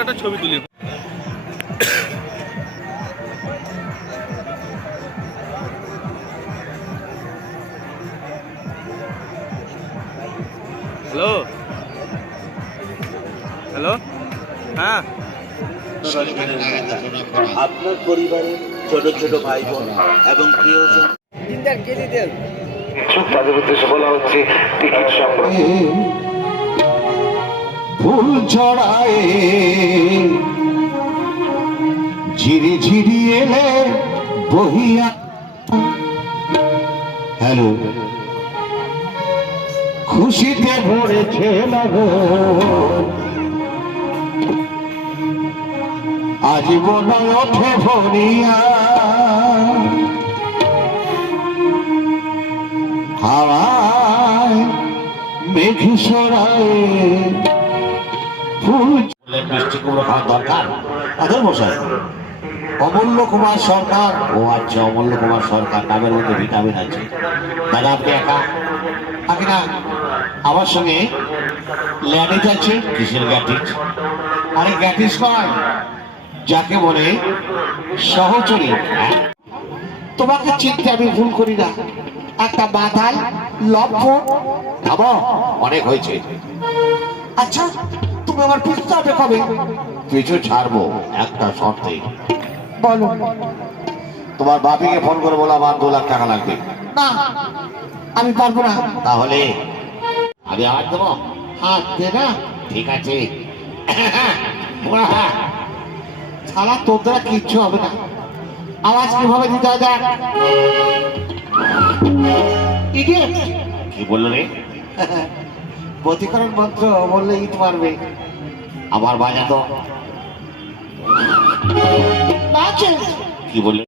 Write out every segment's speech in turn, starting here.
একটা ছবি তুলি। হ্যালো হ্যালো, হ্যাঁ, আপনার পরিবারের ছোট ছোট ভাই বোন এবং প্রিয়জন তাদের উদ্দেশ্যে বলা হচ্ছে টিকিট সংগ্রহ। ফুল ছড়ায় ঝিরি ঝিরি এলে বহিয়া। হ্যালো, খুশিতে ভরেছে লগন, আজীবন ওঠে ভরিয়া। হাওয়ায় মেঘ সরায় ফুল। মিষ্টি কুমড়ো খাওয়ার দরকার তাদের মশাই। অমূল্য কুমার সরকার। ও আচ্ছা, অমূল্য কুমার সরকার নামের মধ্যে ভিটামিন আছে। দাদা আপনি একা আগে না, আমার সঙ্গে ল্যাডিজ আছে। কিসের গ্যাটিস? আরে গ্যাটিস নয়, যাকে বলে সহচরী। তোমাকে চিনতে আমি ভুল করি না। একটা মাথায় লম্ফ। থামো, অনেক হয়েছে। আচ্ছা, তুমি আমার পিছু ছাড়বে কবে? পিছু ছাড়বো একটা শর্তে। বলো। তোমার বাপিকে ফোন করে বলো আমার 2 লাখ টাকা লাগবে। না, আমি পারবো না। তাহলে আমি হাত দেবো? হাত দে না। ঠিক আছে। ছাড়া তোর দ্বারা কিচ্ছু হবে না। আওয়াজ কিভাবে দিতে হয় দেখ। ইডিয়েট। কি বললো রে? প্রতিকরণ মন্ত্র বললে ইট মারবে। আবার বাজা তো। কি বললে?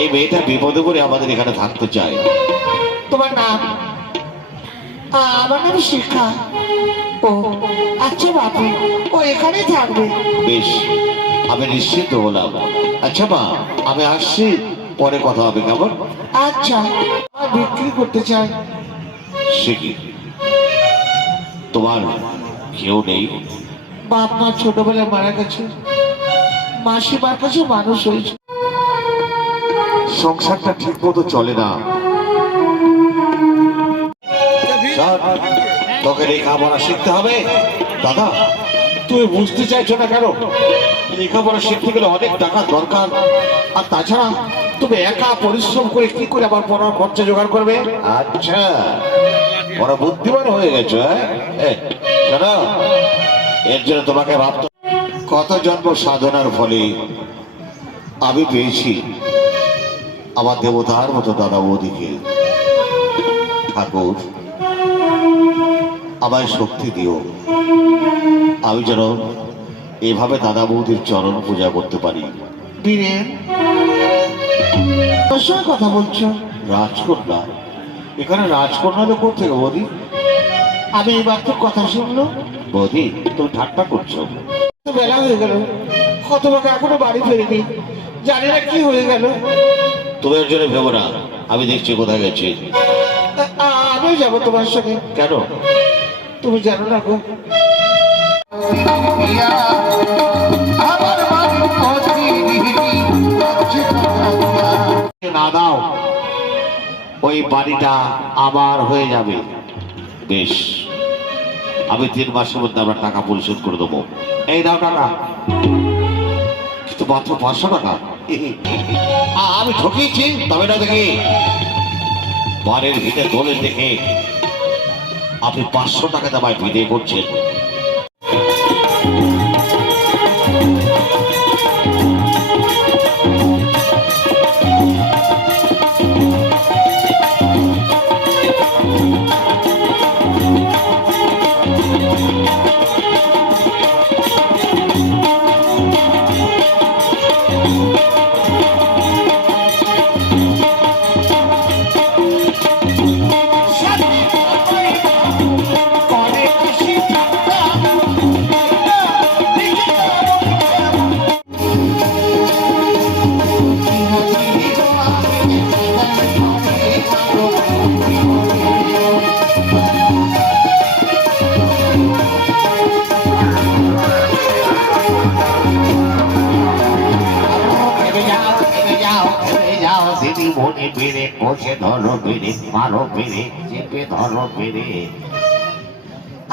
এই মেয়েটা বিপদে পড়ে আমাদের এখানে থাকতে চায়। তোমার নাম? আমার নাম শিখা। ও আচ্ছা বাপু, ও এখানেই থাকবে। বেশ, আমি নিশ্চিত হলাম। আচ্ছা মা, আমি আসছি, পরে কথা হবে কেমন? আচ্ছা। বিক্রি করতে চাই। সে কি, তোমার কেউ নেই? বাপ মা ছোটবেলায় মারা গেছে, মাসিমার কাছে মানুষ হয়েছে। সংসারটা ঠিক মতো চলে না। তোকে লেখাপড়া শিখতে হবে। দাদা, তুমি বুঝতে চাইছো না কেন? লেখাপড়া শিখতে গেলে অনেক টাকা দরকার। আর তাছাড়া তুমি একা পরিশ্রম করে কি করে আবার পড়ার খরচা জোগাড় করবে? আচ্ছা, বড় বুদ্ধিমান হয়ে গেছো। শোনো, এর জন্য তোমাকে ভাবতে। কত জন্ম সাধনার ফলে আমি পেয়েছি আমার দেবতার মতো দাদা বৌদিকে। ঠাকুর, আমায় শক্তি দিও, আমি যেন এভাবে দাদা বৌদির চরণ পূজা করতে পারি। কথা বলছো? রাজকন্যা? এখানে রাজকন্যা তো কোথেকে বৌদি? আমি এইবার তো কথা শুনলো। বৌদি, তুমি ঠাট্টা করছো? বেলা হয়ে গেল, কত লোক এখনো বাড়ি ফেরেনি, জানি না কি হয়ে গেল। তুমি এর জন্য ভেবো না, আমি দেখছি কোথায় গেছি। আমি যাবো তোমার সঙ্গে। কেন? তুমি জানো না গো, না দাও, ওই বাড়িটা আবার হয়ে যাবে। বেশ, আমি 3 মাসের মধ্যে আমরা টাকা পরিশোধ করে দেবো। এই দাও টাকা। কিন্তু মাত্র 500 টাকা। আমি ঠকিয়েছি তবে না দেখি বাড়ির ভিতরে দোলে দেখে আপনি 500 টাকা দামায় বিদায় করছেন। মনে বেড়ে কষে ধরো বেড়ে মারো বেড়ে চেপে ধরো বেড়ে।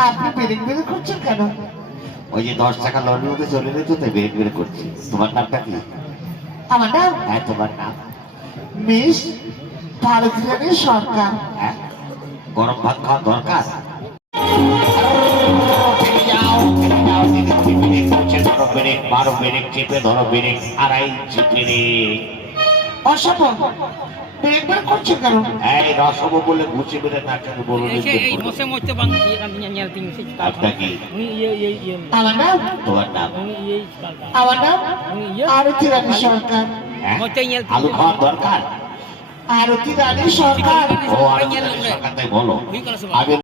আপনি বেরেক বেরেক করছেন কেন? ওই যে 10 টাকা লরির মধ্যে চলে যেত তাই বেড়ে বেড়ে করছি। তোমার নামটা কি? আমার নাম হ্যাঁ তোমার নাম? মিস ভারতী রানী সরকার। হ্যাঁ, গরম ভাত খাওয়া দরকার। ফিরে যাও, বেরেক করছে ধরো বেরেক মারো বেরেক চেপে ধরো বেরেক আড়াই চেপে রে। অসম্ভব, বেরেক বেরেক করছেন কেন? এই রসম বলে ঘুষে বেড়ে না কেন বলুন? আপনার কি? আমার নাম তোমার নাম? আমার নাম আরতি রানী সরকার। হ্যাঁ? আলু খাওয়ার দরকার। আরতি রানী সরকার। ও আর সরকার তাই বলো। আমি